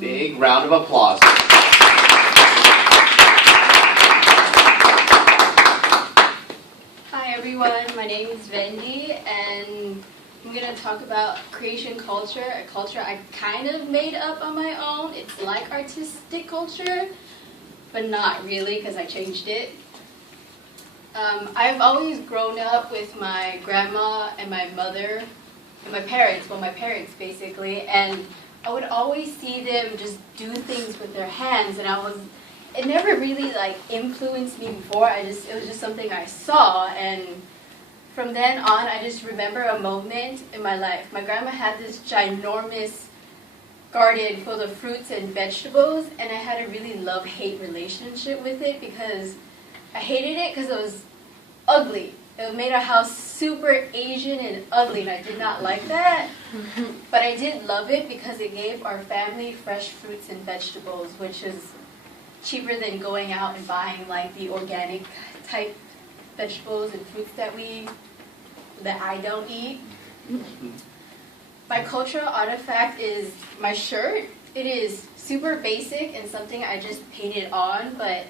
Big round of applause. Hi everyone, my name is Vendi and I'm going to talk about creation culture, a culture I kind of made up on my own. It's like artistic culture, but not really because I changed it. I've always grown up with my grandma and my mother and my parents basically, and I would always see them just do things with their hands, and it never really like influenced me before. It was just something I saw, and from then on I just remember a moment in my life. My grandma had this ginormous garden full of fruits and vegetables, and I had a really love-hate relationship with it because I hated it because it was ugly. It made our house super Asian and ugly, and I did not like that. But I did love it because it gave our family fresh fruits and vegetables, which is cheaper than going out and buying like the organic type vegetables and fruits that I don't eat. My cultural artifact is my shirt. It is super basic and something I just painted on, but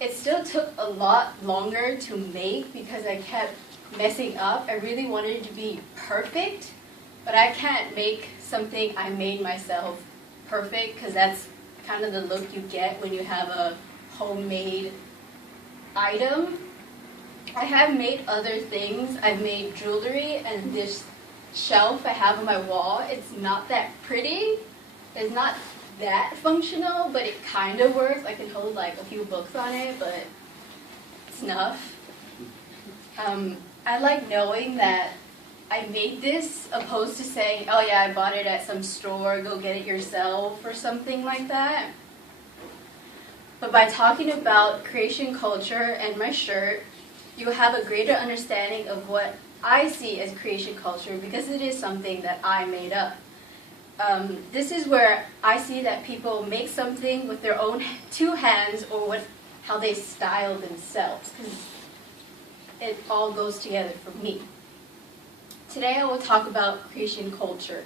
it still took a lot longer to make because I kept messing up. I really wanted it to be perfect, but I can't make something I made myself perfect because that's kind of the look you get when you have a homemade item. I have made other things. I've made jewelry, and this shelf I have on my wall, it's not that pretty. It's not that functional, but it kind of works. I can hold like a few books on it, but it's enough. I like knowing that I made this opposed to saying, oh yeah, I bought it at some store, go get it yourself or something like that. But by talking about creation culture and my shirt, you will have a greater understanding of what I see as creation culture because it is something that I made up. This is where I see that people make something with their own two hands or how they style themselves, because it all goes together for me. Today I will talk about creation culture,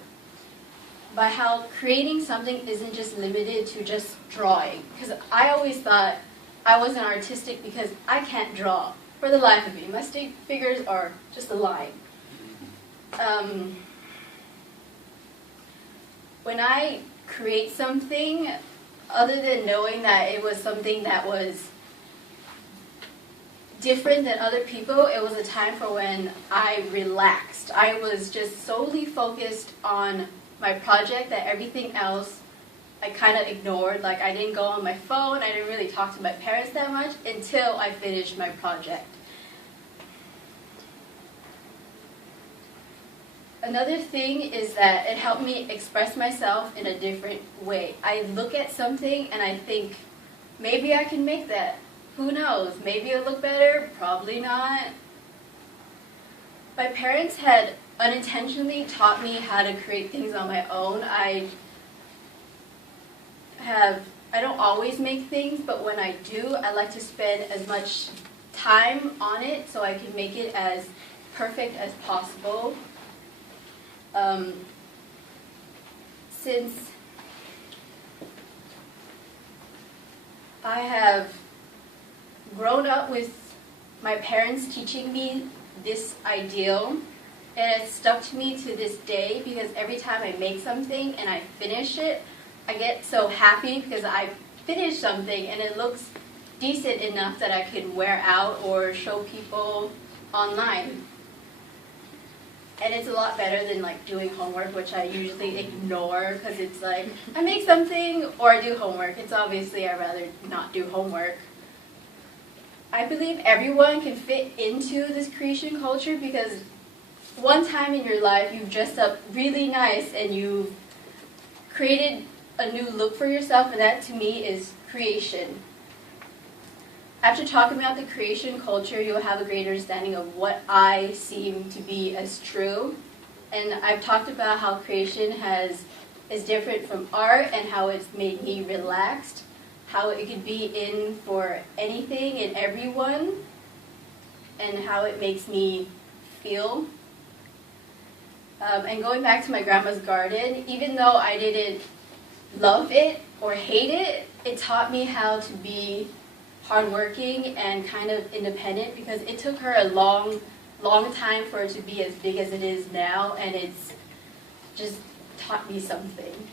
by how creating something isn't just limited to just drawing, because I always thought I wasn't artistic because I can't draw for the life of me. My stick figures are just a line. When I create something, other than knowing that it was something that was different than other people, it was a time for when I relaxed. I was just solely focused on my project, that everything else I kind of ignored. Like I didn't go on my phone, I didn't really talk to my parents that much until I finished my project. Another thing is that it helped me express myself in a different way. I look at something and I think, maybe I can make that. Who knows? Maybe it'll look better, probably not. My parents had unintentionally taught me how to create things on my own. I don't always make things, but when I do, I like to spend as much time on it so I can make it as perfect as possible. Since I have grown up with my parents teaching me this ideal, and it's stuck to me to this day because every time I make something and I finish it, I get so happy because I finished something and it looks decent enough that I could wear out or show people online. And it's a lot better than like doing homework, which I usually ignore because it's like, I make something or I do homework. It's obviously I'd rather not do homework. I believe everyone can fit into this creation culture because one time in your life you've dressed up really nice and you've created a new look for yourself, and that to me is creation. After talking about the creation culture, you'll have a greater understanding of what I seem to be as true. And I've talked about how creation is different from art and how it's made me relaxed, how it could be in for anything and everyone, and how it makes me feel. And going back to my grandma's garden, even though I didn't love it or hate it, it taught me how to be hardworking and kind of independent, because it took her a long time for it to be as big as it is now, and it's just taught me something.